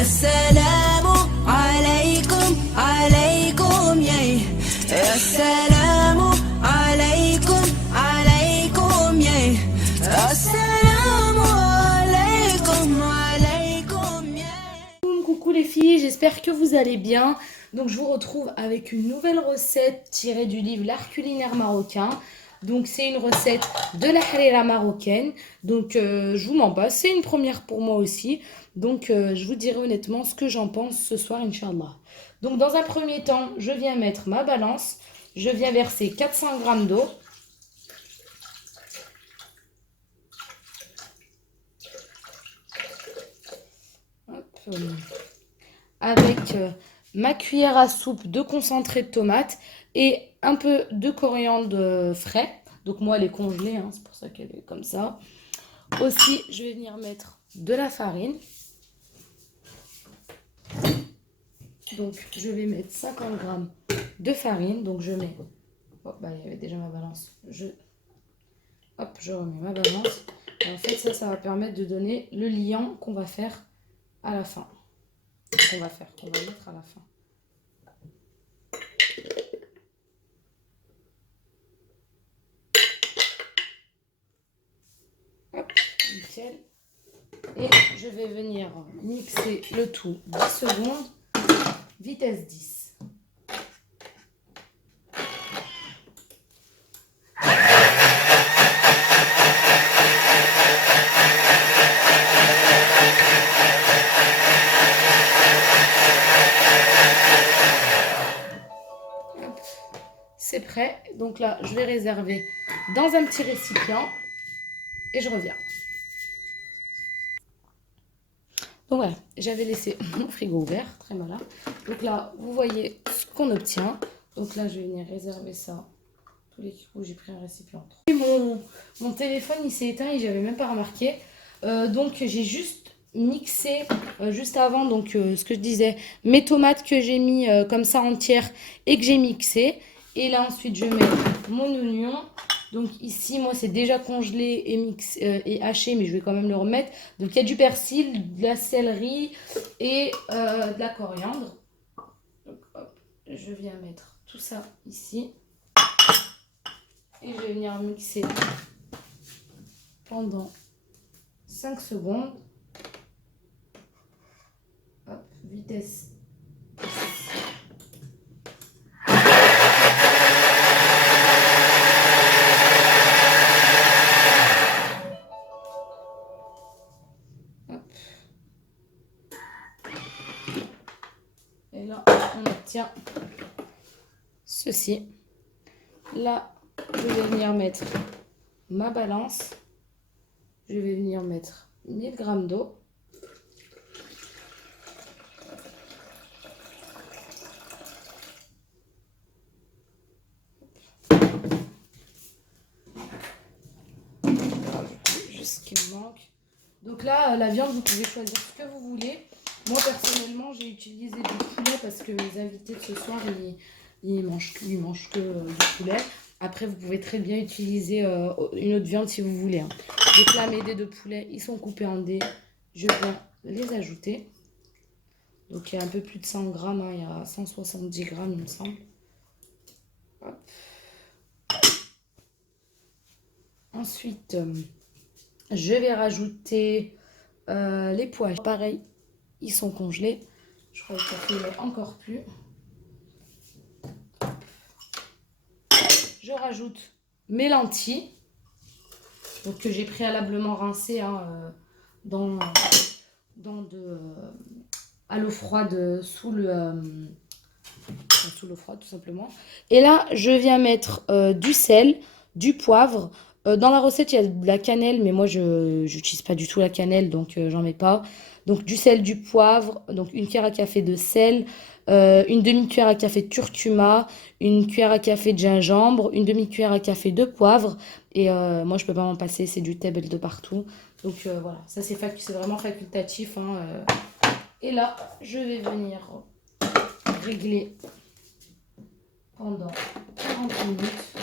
السلام عليكم عليكم يا السلام عليكم عليكم يا السلام عليكم عليكم يا. Coucou les filles, j'espère que vous allez bien. Donc je vous retrouve avec une nouvelle recette tirée du livre L'art culinaire marocain. Donc c'est une recette de la harira marocaine. Donc je vous mens pas, c'est une première pour moi aussi. Donc je vous dirai honnêtement ce que j'en pense ce soir, Inch'Allah. Donc dans un premier temps, je viens mettre ma balance. Je viens verser 400 g d'eau. Avec ma cuillère à soupe de concentré de tomate et un peu de coriandre frais. Donc moi elle est congelée, hein, c'est pour ça qu'elle est comme ça. Aussi je vais venir mettre de la farine. Donc je vais mettre 50 g de farine. Donc je mets... Oh, bah, il y avait déjà ma balance. Hop, je remets ma balance. Et en fait ça va permettre de donner le liant qu'on va faire à la fin. Qu'on va mettre à la fin. Hop, nickel. Et je vais venir mixer le tout 10 secondes, vitesse 10. C'est prêt, donc là je vais réserver dans un petit récipient et je reviens. Donc voilà, j'avais laissé mon frigo ouvert, très malin. Donc là, vous voyez ce qu'on obtient. Donc là, je vais venir réserver ça. Tous les coups, j'ai pris un récipient. Et mon téléphone, il s'est éteint et j'avais même pas remarqué. Donc j'ai juste mixé juste avant, donc ce que je disais, mes tomates que j'ai mis comme ça entières et que j'ai mixé. Et là ensuite je mets mon oignon. Donc ici moi c'est déjà congelé et haché, mais je vais quand même le remettre. Donc il y a du persil, de la céleri et de la coriandre. Donc hop, je viens mettre tout ça ici. Et je vais venir mixer pendant 5 secondes. Hop, vitesse. Et là, on obtient ceci. Là, je vais venir mettre ma balance. Je vais venir mettre 1000 g d'eau. Juste ce qui me manque. Donc là, la viande, vous pouvez choisir ce que vous voulez. Moi, personnellement, j'ai utilisé du poulet parce que mes invités de ce soir, ils mangent que du poulet. Après, vous pouvez très bien utiliser une autre viande si vous voulez. Hein. Donc là, mes dés de poulet, ils sont coupés en dés. Je viens les ajouter. Donc il y a un peu plus de 100 grammes, hein, il y a 170 grammes, il me semble. Hop. Ensuite, je vais rajouter les pois. Pareil, ils sont congelés. Je crois que ça fait encore plus. Je rajoute mes lentilles, donc que j'ai préalablement rincées hein, à l'eau froide sous l'eau froide tout simplement. Et là, je viens mettre du sel, du poivre. Dans la recette, il y a de la cannelle, mais moi, je n'utilise pas du tout la cannelle, donc j'en mets pas. Donc du sel, du poivre, donc une cuillère à café de sel, une demi-cuillère à café de curcuma, une cuillère à café de gingembre, une demi-cuillère à café de poivre. Et moi, je peux pas m'en passer, c'est du table de partout. Donc voilà, ça c'est vraiment facultatif. Hein, Et là, je vais venir régler pendant 40 minutes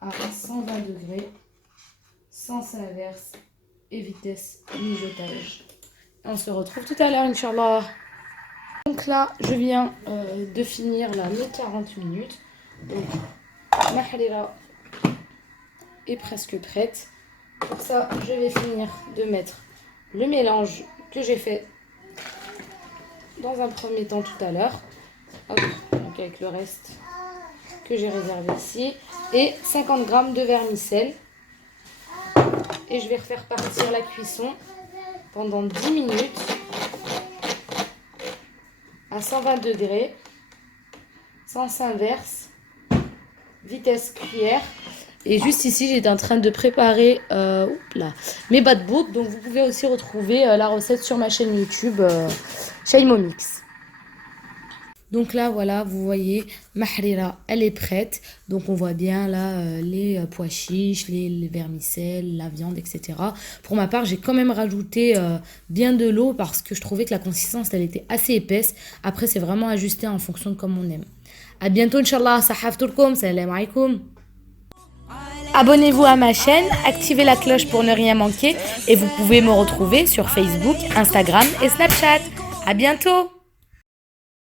à 120 degrés, sens inverse et vitesse mijotage. On se retrouve tout à l'heure, Inch'Allah. Donc là, je viens de finir là, mes 40 minutes. Donc, ma harira est presque prête. Pour ça, je vais finir de mettre le mélange que j'ai fait dans un premier temps tout à l'heure. Hop, donc avec le reste que j'ai réservé ici. Et 50 g de vermicelle. Et je vais refaire partir la cuisson pendant 10 minutes à 120 degrés, sens inverse, vitesse cuillère. Et juste ici, j'étais en train de préparer mes batbout. Donc vous pouvez aussi retrouver la recette sur ma chaîne YouTube Shaimo Mix. Donc là, voilà, vous voyez, ma harira, elle est prête. Donc on voit bien là les pois chiches, les vermicelles, la viande, etc. Pour ma part, j'ai quand même rajouté bien de l'eau parce que je trouvais que la consistance, elle était assez épaisse. Après, c'est vraiment ajusté en fonction de comme on aime. À bientôt, Inch'Allah. Sahaftourkoum. Salam alaikum. Abonnez-vous à ma chaîne, activez la cloche pour ne rien manquer. Et vous pouvez me retrouver sur Facebook, Instagram et Snapchat. À bientôt.